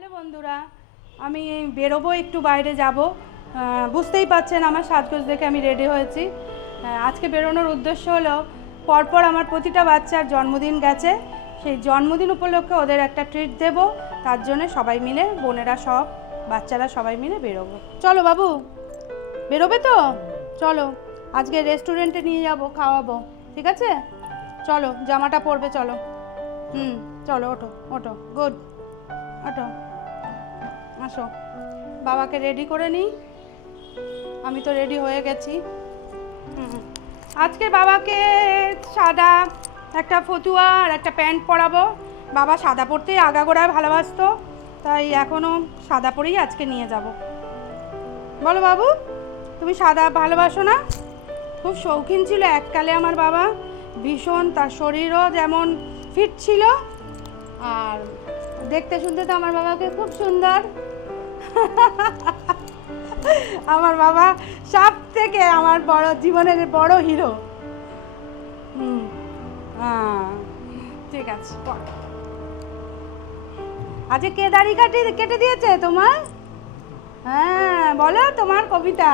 Hello বন্ধুরা, আমি বেরোবো, একটু বাইরে যাব। বুঝতেই পাচ্ছেন আমার সাজগোজ দেখে আমি রেডি হয়েছি। আজকে বেরোনোর উদ্দেশ্য হলো, পরপর আমার প্রতিটা বাচ্চার জন্মদিন গেছে, সেই জন্মদিন উপলক্ষে ওদের একটা ট্রিট দেব। তার জন্য সবাই মিলে, বোনেরা সব, বাচ্চারা সবাই মিলে বেরোবো। চলো বাবু, বেরোবে তো? চলো, আজকে রেস্টুরেন্টে নিয়ে যাব, খাওয়াবো, ঠিক আছে? চলো, জামাটা পরবে, চলো। চলো, ওঠো ওঠো, গুড, ওঠো, আসো। বাবাকে রেডি করে নিই, আমি তো রেডি হয়ে গেছি। আজকে বাবাকে সাদা একটা ফতুয়া আর একটা প্যান্ট পরাবো। বাবা সাদা পরতেই আগাগোড়ায় ভালোবাসতো, তাই এখনও সাদা পরেই আজকে নিয়ে যাব। বলো বাবু, তুমি সাদা ভালোবাসো না? খুব শৌখিন ছিল এককালে আমার বাবা, ভীষণ। তার শরীরও যেমন ফিট ছিল, আর দেখতে শুনতে তো আমার বাবাকে খুব সুন্দর। আমার বাবা সব থেকে আমার বড়, জীবনের বড় হিরো। ঠিক আছে, আজকে কে দাড়ি কেটে দিয়েছে তোমার? হ্যাঁ বলো তোমার কবিতা।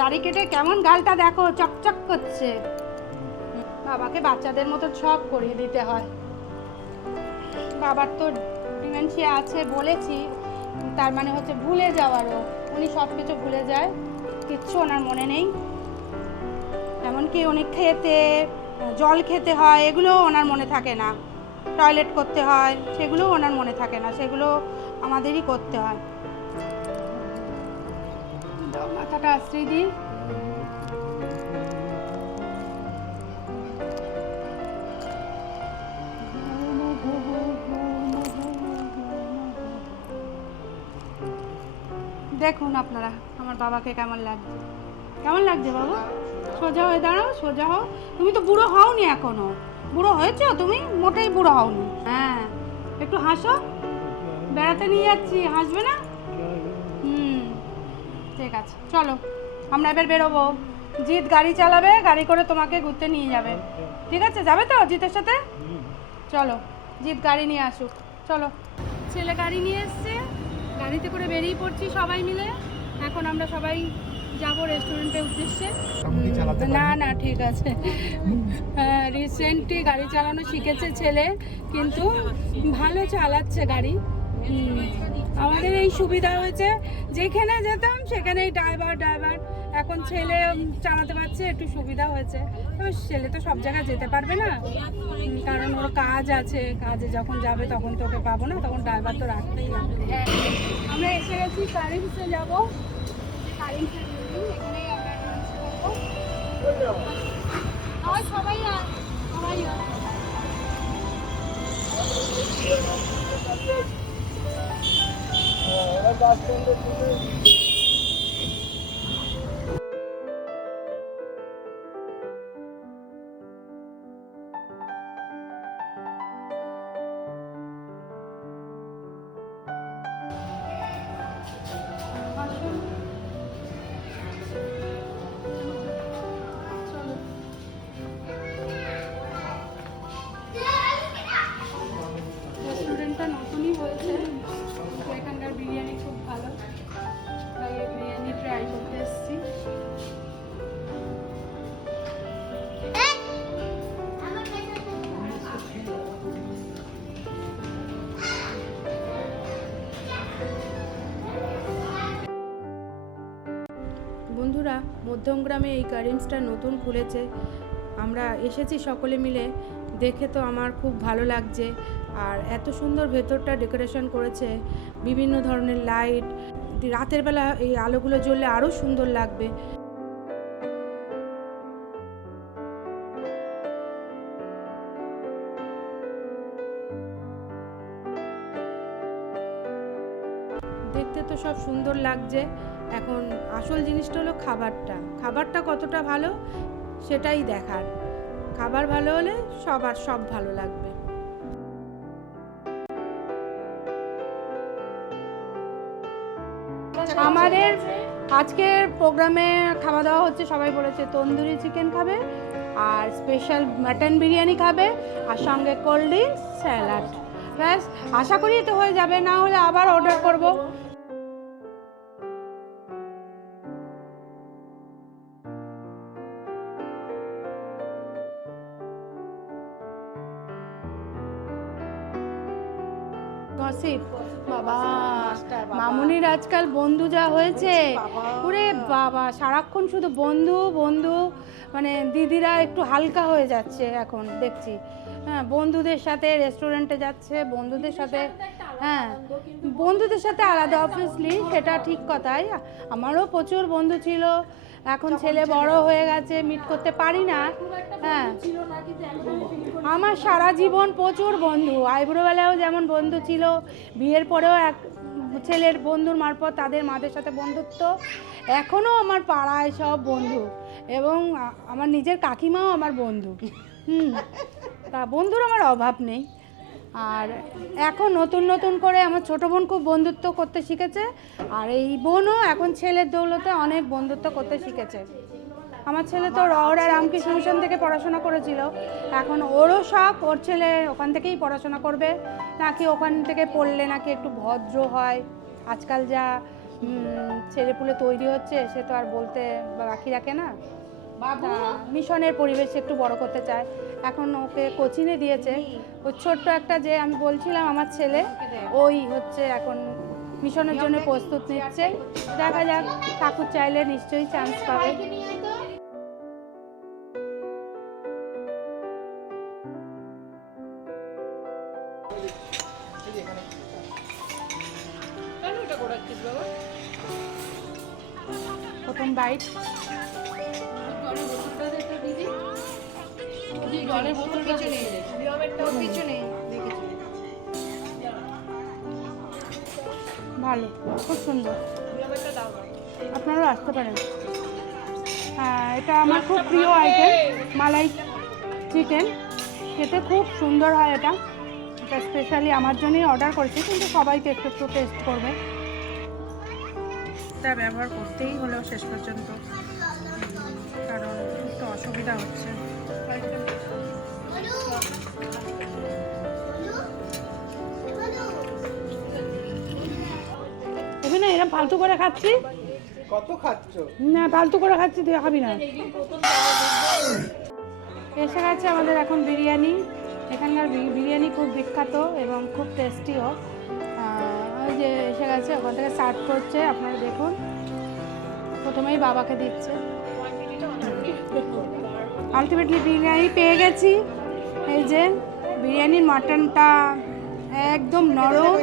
দাড়ি কেটে কেমন গালটা দেখো, চকচক করছে। বাবাকে বাচ্চাদের মতো সব করিয়ে দিতে হয়। বাবার তো ডিমেনশিয়া আছে বলেছি, তার মানে হচ্ছে ভুলে যাওয়ারও। উনি সব কিছু ভুলে যায়, কিচ্ছু ওনার মনে নেই। এমনকি উনি জল খেতে হয়, এগুলোও ওনার মনে থাকে না। টয়লেট করতে হয়, সেগুলোও ওনার মনে থাকে না, সেগুলো আমাদেরই করতে হয়। মাথাটা আশ্রয় দিই। দেখুন আপনারা আমার বাবাকে কেমন লাগছে, কেমন লাগছে বাবা? সোজা হয়ে দাঁড়াও, সোজা হও। তুমি তো বুড়ো হওনি এখনো। বুড়ো হয়েছো তুমি? মোটেই বুড়ো হওনি। হ্যাঁ, একটু হাসো। বেড়াতে নিয়ে যাচ্ছি, হাসবে না? ঠিক আছে, চলো আমরা এবার বেরোবো। জিৎ গাড়ি চালাবে, গাড়ি করে তোমাকে ঘুরতে নিয়ে যাবে, ঠিক আছে? যাবে তো জিতের সাথে? চলো, জিৎ গাড়ি নিয়ে আসুক, চলো। ছেলে গাড়ি নিয়ে এসছে, গাড়িতে করে বেরিয়ে পড়ছি সবাই মিলে। এখন আমরা সবাই যাব রেস্টুরেন্টের উদ্দেশ্যে। না না, ঠিক আছে। হ্যাঁ, রিসেন্টলি গাড়ি চালানো শিখেছে ছেলে, কিন্তু ভালো চালাচ্ছে গাড়ি। আমাদের এই সুবিধা হয়েছে, যেখানে যেতাম সেখানেই ড্রাইভার। এখন ছেলে চালাতে পারছে, একটু সুবিধা হয়েছে। তবে ছেলে তো সব জায়গায় যেতে পারবে না, কারণ ওর কাজ আছে। কাজে যখন যাবে তখন তো ওকে পাবো না, তখন ড্রাইভার তো রাখতেই হবে। আমরা এসে গেছি, কারিমসে যাবো। কারিমসে এখানেই আমরা সবাই রেস্টুরেন্টটা নতুনই হয়েছে, তো এখানকার বিরিয়ানি খুব ভালো, তাই এই বিরিয়ানি ট্রাই করতে এসেছি। বন্ধুরা, মধ্যমগ্রামে এই কারিমসটা নতুন খুলেছে, আমরা এসেছি সকলে মিলে। দেখে তো আমার খুব ভালো লাগছে, আর এত সুন্দর ভেতরটা ডেকোরেশন করেছে, বিভিন্ন ধরনের লাইট। রাতের বেলা এই আলোগুলো জ্বললে আরও সুন্দর লাগবে। দেখতে তো সব সুন্দর লাগছে। এখন আসল জিনিসটা হলো খাবারটা কতটা ভালো সেটাই দেখার। খাবার ভালো হলে সব ভালো লাগবে। আমাদের আজকের প্রোগ্রামে খাওয়া দাওয়া হচ্ছে, সবাই বলেছে তন্দুরি চিকেন খাবে, আর স্পেশাল মাটন বিরিয়ানি খাবে, আর সঙ্গে কোল্ড ড্রিঙ্কস, স্যালাড। ব্যাস, আশা করি তো হয়ে যাবে, না হলে আবার অর্ডার করব। গসিপ বাবা, মামুনির আজকাল বন্ধু যা হয়েছে, ওরে বাবা সারাক্ষণ শুধু বন্ধু বন্ধু, মানে দিদিরা একটু হালকা হয়ে যাচ্ছে এখন দেখছি। হ্যাঁ, বন্ধুদের সাথে রেস্টুরেন্টে যাচ্ছে, বন্ধুদের সাথে, হ্যাঁ বন্ধুদের সাথে আলাদা, অবভিয়াসলি সেটা ঠিক কথাই। আমারও প্রচুর বন্ধু ছিল, এখন ছেলে বড় হয়ে গেছে, মিট করতে পারি না। হ্যাঁ, আমার সারা জীবন প্রচুর বন্ধু, আইবুড়োবেলায়ও যেমন বন্ধু ছিল, বিয়ের পরেও এক ছেলের বন্ধুর মারফত তাদের মাদের সাথে বন্ধুত্ব, এখনও আমার পাড়ায় সব বন্ধু, এবং আমার নিজের কাকিমাও আমার বন্ধু। তা বন্ধুর আমার অভাব নেই। আর এখন নতুন নতুন করে আমার ছোটো বোন খুব বন্ধুত্ব করতে শিখেছে, আর এই বোনও এখন ছেলের দৌলতে অনেক বন্ধুত্ব করতে শিখেছে। আমার ছেলে তো রওরা রামকৃষ্ণ মিশন থেকে পড়াশোনা করেছিল, এখন ওরও শখ ওর ছেলে ওখান থেকেই পড়াশোনা করবে, নাকি ওখান থেকে পড়লে নাকি একটু ভদ্র হয়। আজকাল যা ছেলেপুলে তৈরি হচ্ছে সে তো আর বলতে বাকি রাখে না। মিশনের পরিবেশে একটু বড় করতে চায়, এখন ওকে কোচিংয়ে দিয়েছে। ওই ছোট্ট একটা যে আমি বলছিলাম আমার ছেলে, ওই হচ্ছে এখন মিশনের জন্য প্রস্তুত নিচ্ছে। দেখা যাক, ঠাকুর চাইলে নিশ্চয়ই চান্স পাবে। প্রথম বাইট, জলের বোতল পিছনে পিছনে ভালো, খুব সুন্দর, আপনারাও আসতে পারেন। হ্যাঁ, এটা আমার খুব প্রিয় আইটেম, মালাই চিকেন, খেতে খুব সুন্দর হয়। এটা স্পেশালি আমার জন্যই অর্ডার করেছি, কিন্তু সবাইকে একটু একটু টেস্ট করবে। এটা ব্যবহার করতেই হলো শেষ পর্যন্ত, কারণ একটু অসুবিধা হচ্ছে। এখানে এরকম ফালতু করে খাচ্ছি, কত খাচ্ছ না ফালতু করে খাচ্ছি, তুই খাবি না। এসে গেছে আমাদের এখন বিরিয়ানি। এখানকার বিরিয়ানি খুব বিখ্যাত এবং খুব টেস্টিও। ওই যে এসে গেছে, ওখান থেকে সার্ভ করছে, আপনারা দেখুন। প্রথমেই বাবাকে দিচ্ছে। আলটিমেটলি বিরিয়ানি পেয়ে গেছি। এই যে বিরিয়ানির মাটনটা একদম নরম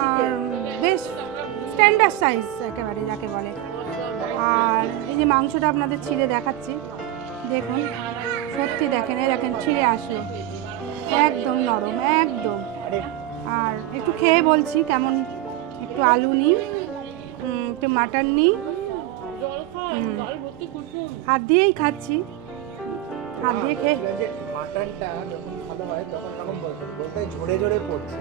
আর বেশ স্ট্যান্ডার্ড সাইজ একেবারে যাকে বলে। আর এই যে মাংসটা আপনাদের ছিঁড়ে দেখাচ্ছি, দেখুন, সত্যি দেখেন, এই দেখেন ছিঁড়ে আসলো, একদম নরম একদম। আর একটু খেয়ে বলছি কেমন, একটু আলু নিই, একটু মাটন নিই, হাত দিয়েই খাচ্ছি, হাত দিয়ে খেয়ে। মাটনটা যখন ভালো হয় তখন বলতে ঝরে ঝরে পড়ছে,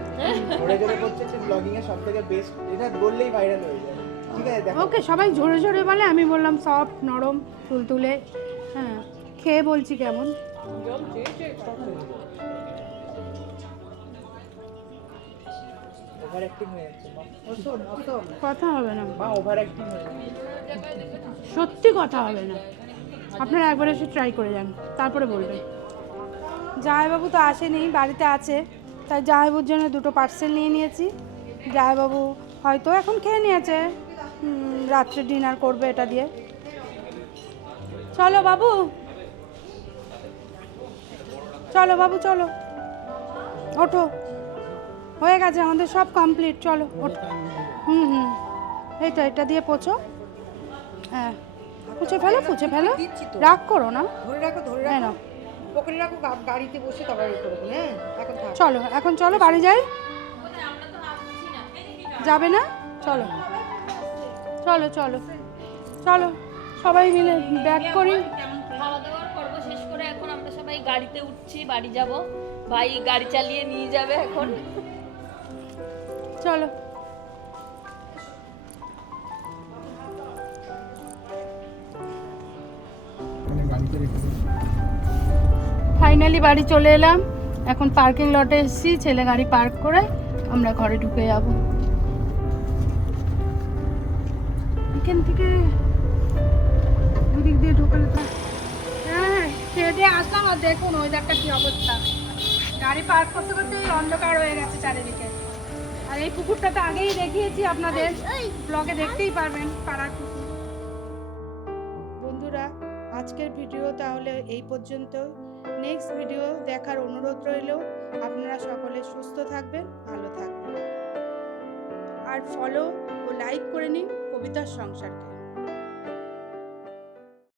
ঝরে ঝরে পড়ছে, ব্লগিং এর সবথেকে বেস্ট, এটা বললেই ভাইরাল হয়ে যায়। ঠিক আছে, ওকে, সবাই ঝরে ঝরে বলে, আমি বললাম সফট নরম তুলতুলে। হ্যাঁ, খেয়ে বলছি কেমন। ওভার অ্যাক্টিং হয়ে যাচ্ছে, কথা হবে না মা, ওভার অ্যাক্টিং হয়ে যাচ্ছে, সত্যি কথা হবে না। আপনারা একবার এসে ট্রাই করে যান, তারপরে বলবেন। জামাইবাবু তো আসেনি, বাড়িতে আছে, তাই জামাইবাবুর জন্য দুটো পার্সেল নিয়ে নিয়েছি। জামাইবাবু হয়তো এখন খেয়ে নিয়েছে, রাত্রে ডিনার করবে এটা দিয়ে। চলো বাবু, চলো বাবু, চলো ওঠো, হয়ে গেছে আমাদের সব কমপ্লিট, চলো ওঠো। এটা দিয়ে পোছো, হ্যাঁ পুছে ফেলো, পুছে ফেলো, রাগ করো না, ধরে রাখো, নাও। পকেটে রাখো, গাড়িতে বসে তারপরে করবো। হ্যাঁ, এখন থাক। চলো, এখন চলো বাড়ি যাই। যাবে না? চলো চলো চলো চলো, সবাই মিলে ব্যাক করি। খাওয়া দাওয়ার পর্ব শেষ করে এখন আমরা সবাই গাড়িতে উঠছি, বাড়ি যাব। ভাই গাড়ি চালিয়ে নিয়ে যাবে এখন। চলো। ফাইনালি বাড়ি চলে এলাম। এখন পার্কিং লটে এসেছি, ছেলে গাড়ি পার্ক করে আমরা ঘরে ঢুকে যাব। এখান থেকে ওদিক দিয়ে ঢুকালে তো হ্যাঁ খেয়ে দিয়ে আসলাম, আর দেখুন ওয়েদারটা কি অবস্থা। গাড়ি পার্ক করতে করতে অন্ধকার হয়ে গেছে চারিদিকে। আর এই পুকুরটা তো আগেই দেখিয়েছি আপনাদের, ব্লগে দেখতেই পারবেন পাড়ার পুকুর। বন্ধুরা, আজকের ভিডিও তাহলে এই পর্যন্ত। নেক্সট ভিডিও দেখার অনুরোধ রইল। আপনারা সকলে সুস্থ থাকবেন, ভালো থাকবেন, আর ফলো ও লাইক করে নিন কবিতার সংসারকে।